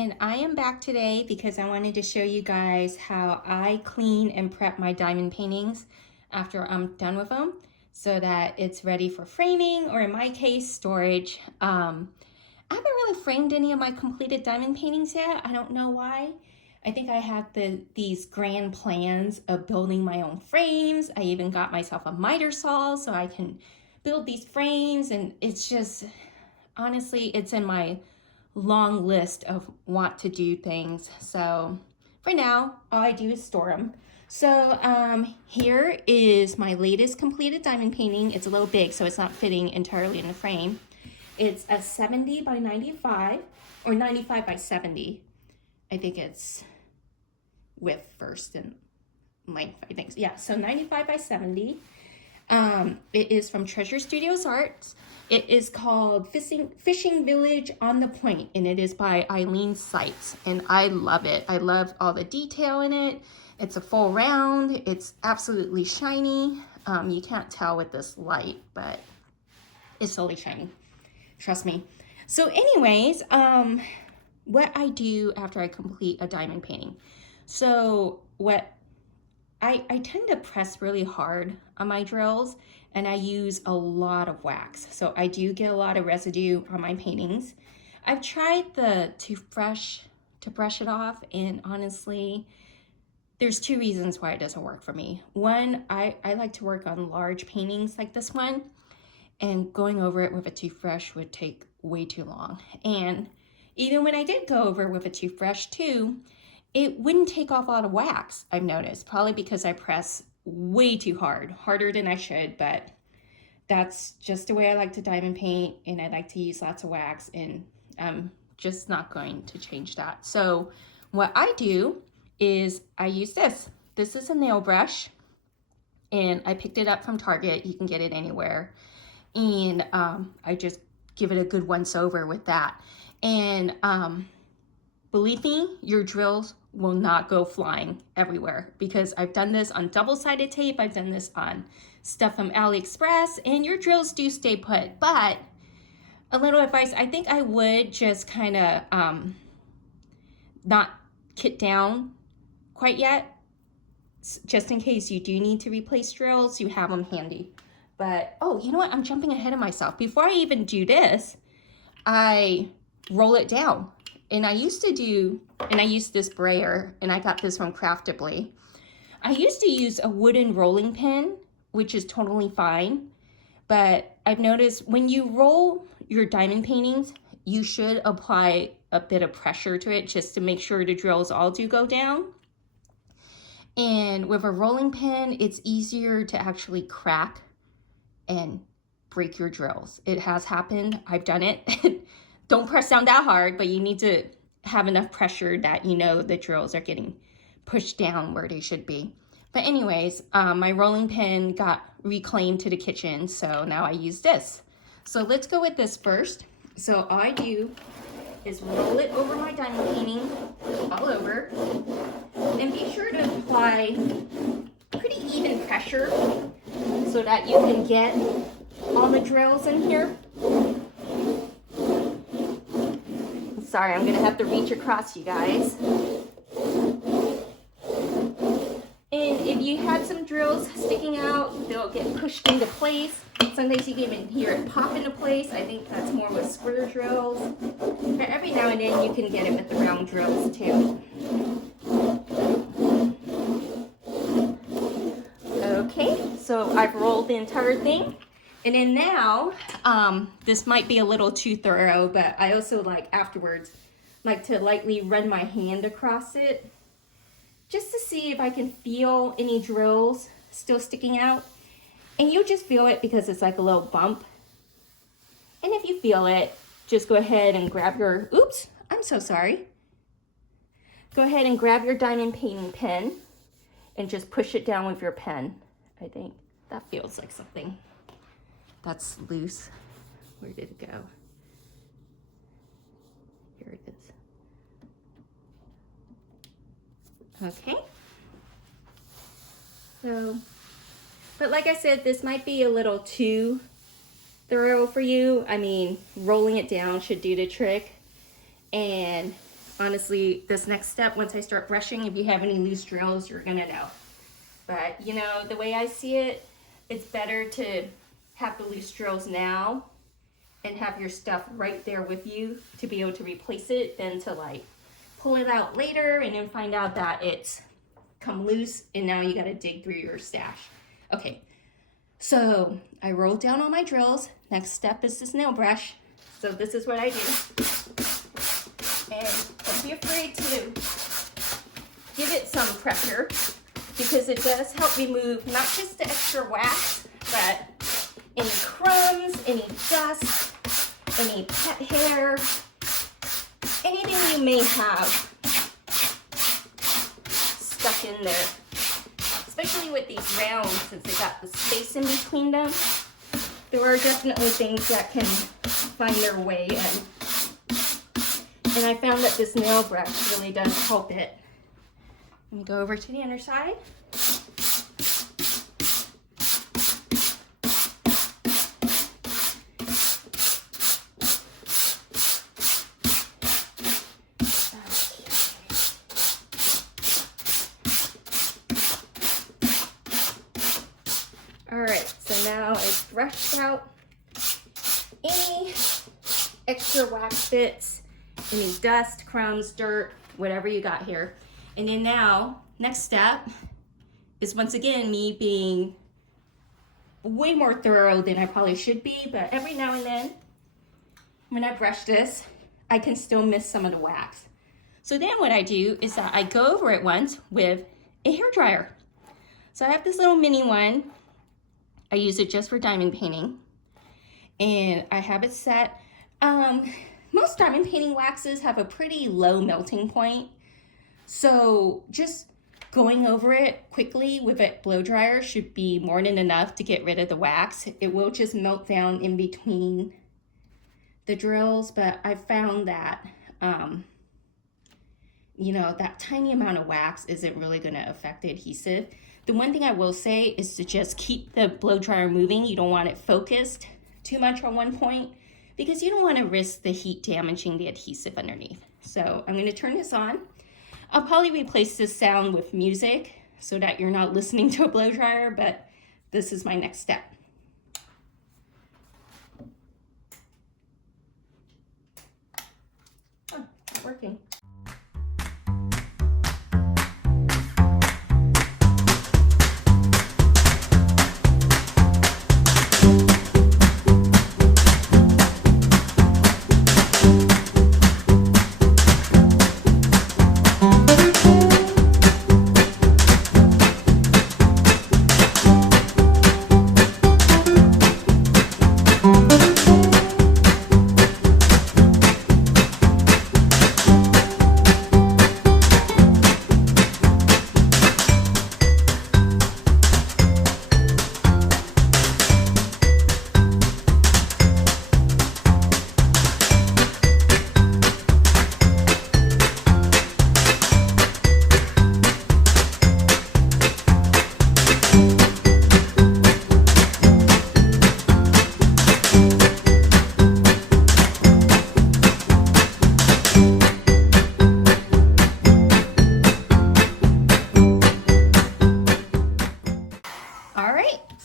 and I am back today because I wanted to show you guys how I clean and prep my diamond paintings after I'm done with them so that it's ready for framing, or in my case, storage. I haven't really framed any of my completed diamond paintings yet. I don't know why. I think I have these grand plans of building my own frames. I even got myself a miter saw so I can build these frames, and it's just, honestly, it's in my long list of want to do things. So for now, all I do is store them. So here is my latest completed diamond painting. It's a little big, so it's not fitting entirely in the frame. It's a 70 by 95 or 95 by 70. I think it's width first and length, I think. Yeah, so 95 by 70. It is from Treasure Studios Arts. It is called Fishing Village on the Point, and it is by Eileen Seitz, and I love it. I love all the detail in it. It's a full round. It's absolutely shiny. You can't tell with this light, but it's totally shiny. Trust me. So anyways, what I do after I complete a diamond painting. So what I tend to press really hard on my drills, and I use a lot of wax. So I do get a lot of residue on my paintings. I've tried the toothbrush to brush it off, and honestly, there's two reasons why it doesn't work for me. One, I like to work on large paintings like this one, and going over it with a toothbrush would take way too long. And even when I did go over with a toothbrush too, it wouldn't take off a lot of wax, I've noticed, probably because I press way too hard, harder than I should, but that's just the way I like to diamond paint, and I like to use lots of wax, and I'm just not going to change that. So what I do is I use this. This is a nail brush, and I picked it up from Target. You can get it anywhere. And I just give it a good once over with that. And believe me, your drills will not go flying everywhere, because I've done this on double-sided tape. I've done this on stuff from AliExpress, and your drills do stay put. But a little advice, I think I would just kind of not kit down quite yet, just in case you do need to replace drills, you have them handy. But, oh, you know what? I'm jumping ahead of myself. Before I even do this, I roll it down. And I used to do, and I used this brayer, and I got this from Crafty. I used to use a wooden rolling pin, which is totally fine. But I've noticed when you roll your diamond paintings, you should apply a bit of pressure to it just to make sure the drills all do go down. And with a rolling pin, it's easier to actually crack and break your drills. It has happened. I've done it. Don't press down that hard, but you need to have enough pressure that you know the drills are getting pushed down where they should be. But anyways, my rolling pin got reclaimed to the kitchen, so now I use this. So let's go with this first. So all I do is roll it over my diamond painting, all over, and be sure to apply pretty even pressure so that you can get all the drills in here. Sorry, I'm gonna have to reach across, you guys. And if you had some drills sticking out, they'll get pushed into place. Sometimes you can even hear it pop into place. I think that's more with square drills. But every now and then you can get it with the round drills too. Okay, so I've rolled the entire thing. And then now, this might be a little too thorough, but I also afterwards like to lightly run my hand across it just to see if I can feel any drills still sticking out. And you'll just feel it because it's like a little bump. And if you feel it, just go ahead and grab your, oops, I'm so sorry. Go ahead and grab your diamond painting pen and just push it down with your pen. I think that feels like something that's loose. Where did it go? Here it is. Okay. So, but like I said, this might be a little too thorough for you. I mean, rolling it down should do the trick. And honestly, this next step, once I start brushing, if you have any loose drills, you're gonna know. But you know, the way I see it, it's better to have the loose drills now and have your stuff right there with you to be able to replace it than to like pull it out later and then find out that it's come loose and now you gotta dig through your stash. Okay, so I rolled down all my drills. Next step is this nail brush. So this is what I do. And don't be afraid to give it some pressure because it does help remove not just the extra wax, but any crumbs, any dust, any pet hair, anything you may have stuck in there. Especially with these rounds, since they got the space in between them, there are definitely things that can find their way in. And I found that this nail brush really does help it. Let me go over to the underside. Alright, so now I've brushed out any extra wax bits, any dust, crumbs, dirt, whatever you got here. And then now, next step is once again me being way more thorough than I probably should be, but every now and then when I brush this, I can still miss some of the wax. So then what I do is that I go over it once with a hair dryer. So I have this little mini one. I use it just for diamond painting, and I have it set. Most diamond painting waxes have a pretty low melting point, so just going over it quickly with a blow dryer should be more than enough to get rid of the wax. It will just melt down in between the drills, but I found that you know, that tiny amount of wax isn't really going to affect the adhesive. The one thing I will say is to just keep the blow dryer moving. You don't want it focused too much on one point because you don't want to risk the heat damaging the adhesive underneath. So I'm going to turn this on. I'll probably replace this sound with music so that you're not listening to a blow dryer, but this is my next step. Oh, not working.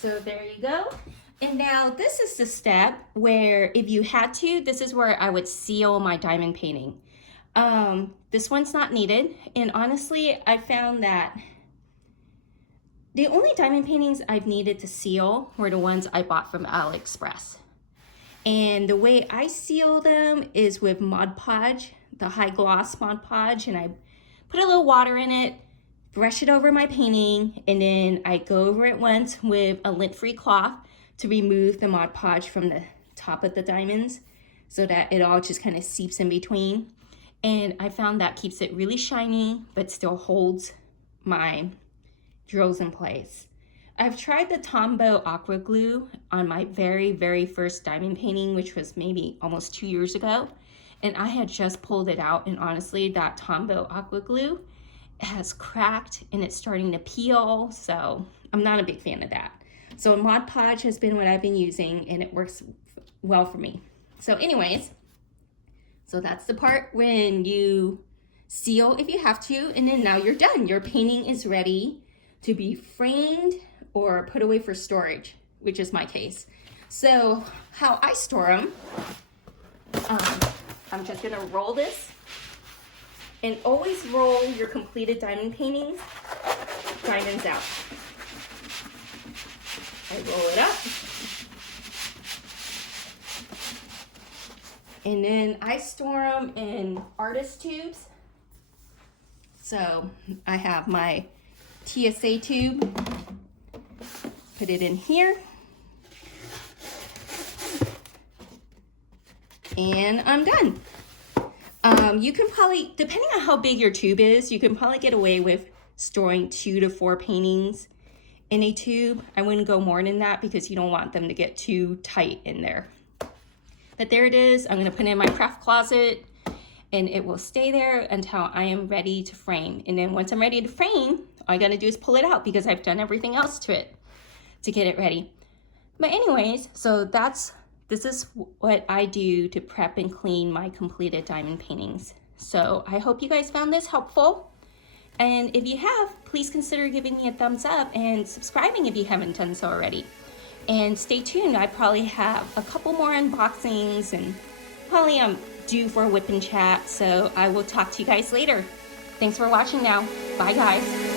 So there you go. And now this is the step where if you had to, this is where I would seal my diamond painting. This one's not needed. And honestly, I found that the only diamond paintings I've needed to seal were the ones I bought from AliExpress. And the way I seal them is with Mod Podge, the high gloss Mod Podge, and I put a little water in it, brush it over my painting, and then I go over it once with a lint-free cloth to remove the Mod Podge from the top of the diamonds so that it all just kind of seeps in between. And I found that keeps it really shiny, but still holds my drills in place. I've tried the Tombow aqua glue on my very, very first diamond painting, which was maybe almost 2 years ago. And I had just pulled it out, and honestly, that Tombow aqua glue has cracked and it's starting to peel, so I'm not a big fan of that. So Mod Podge has been what I've been using, and it works well for me. So anyways, so that's the part when you seal if you have to, and then now you're done. Your painting is ready to be framed or put away for storage, which is my case. So how I store them, I'm just gonna roll this, and always roll your completed diamond paintings, diamonds out. I roll it up, and then I store them in artist tubes. So I have my TSA tube, put it in here, and I'm done. You can probably, depending on how big your tube is, you can probably get away with storing 2 to 4 paintings in a tube. I wouldn't go more than that because you don't want them to get too tight in there. But there it is. I'm gonna put it in my craft closet, and it will stay there until I am ready to frame. And then once I'm ready to frame, all I gotta do is pull it out because I've done everything else to it to get it ready. But anyways, so this is what I do to prep and clean my completed diamond paintings. So I hope you guys found this helpful. And if you have, please consider giving me a thumbs up and subscribing if you haven't done so already. And stay tuned, I probably have a couple more unboxings, and probably I'm due for a whip and chat. So I will talk to you guys later. Thanks for watching now. Bye guys.